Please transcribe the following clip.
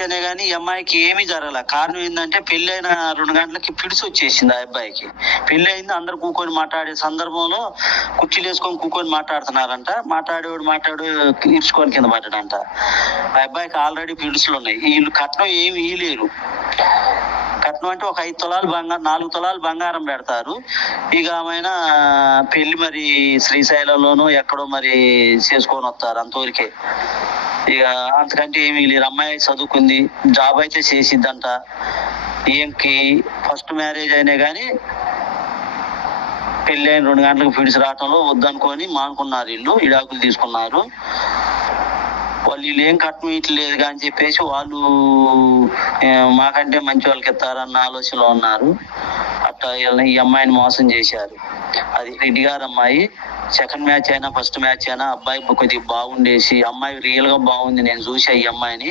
అయితేనే గానీ ఈ అమ్మాయికి ఏమీ జరగల. కారణం ఏంటంటే పెళ్ళైన 2 గంటలకి పిడిసి వచ్చేసింది ఆ అబ్బాయికి. పెళ్లి అయింది, అందరు కూకొని మాట్లాడే సందర్భంలో కుర్చీలు వేసుకొని కూకొని మాట్లాడుతున్నారంట. మాట్లాడు ఈడ్చుకొని కింద పడ్డాడంట. ఆ అబ్బాయికి ఆల్రెడీ పిడుసులు ఉన్నాయి. వీళ్ళు కట్నం ఏమి ఇయ్యలేరు. కట్నం అంటే ఒక 5 తులాలు బంగారం, 4 తులాలు బంగారం పెడతారు. ఇక ఆమెన పెళ్లి మరి శ్రీశైలంలోనూ ఎక్కడో మరి చేసుకొని వస్తారు అంతవరకే. ఇక అంతకంటే ఏమీ లేదు. అమ్మాయి చదువుకుంది, జాబ్ అయితే చేసిద్దంట. ఏంకి ఫస్ట్ మ్యారేజ్ అయినా కానీ పెళ్ళి అయిన 2 గంటలకు పిడిసి రావటంలో వద్దనుకొని మానుకున్నారు. వీళ్ళు విడాకులు తీసుకున్నారు. వాళ్ళు వీళ్ళు ఏం కట్నం ఇట్లేదు అని చెప్పేసి వాళ్ళు మాకంటే మంచి వాళ్ళకి ఇస్తారన్న ఆలోచనలో ఉన్నారు. అట్లా ఈ అమ్మాయిని మోసం చేశారు. అది రెడ్డి గారు అమ్మాయి. సెకండ్ మ్యాచ్ అయినా ఫస్ట్ మ్యాచ్ అయినా అబ్బాయి కొద్దిగా బాగుండేసి, అమ్మాయి రియల్ గా బాగుంది. నేను చూసా ఈ అమ్మాయిని.